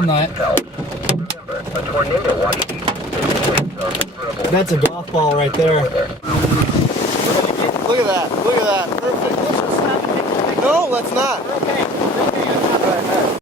all night. That's a golf ball right there. Look at that. Look at that. Perfect. No, let's not.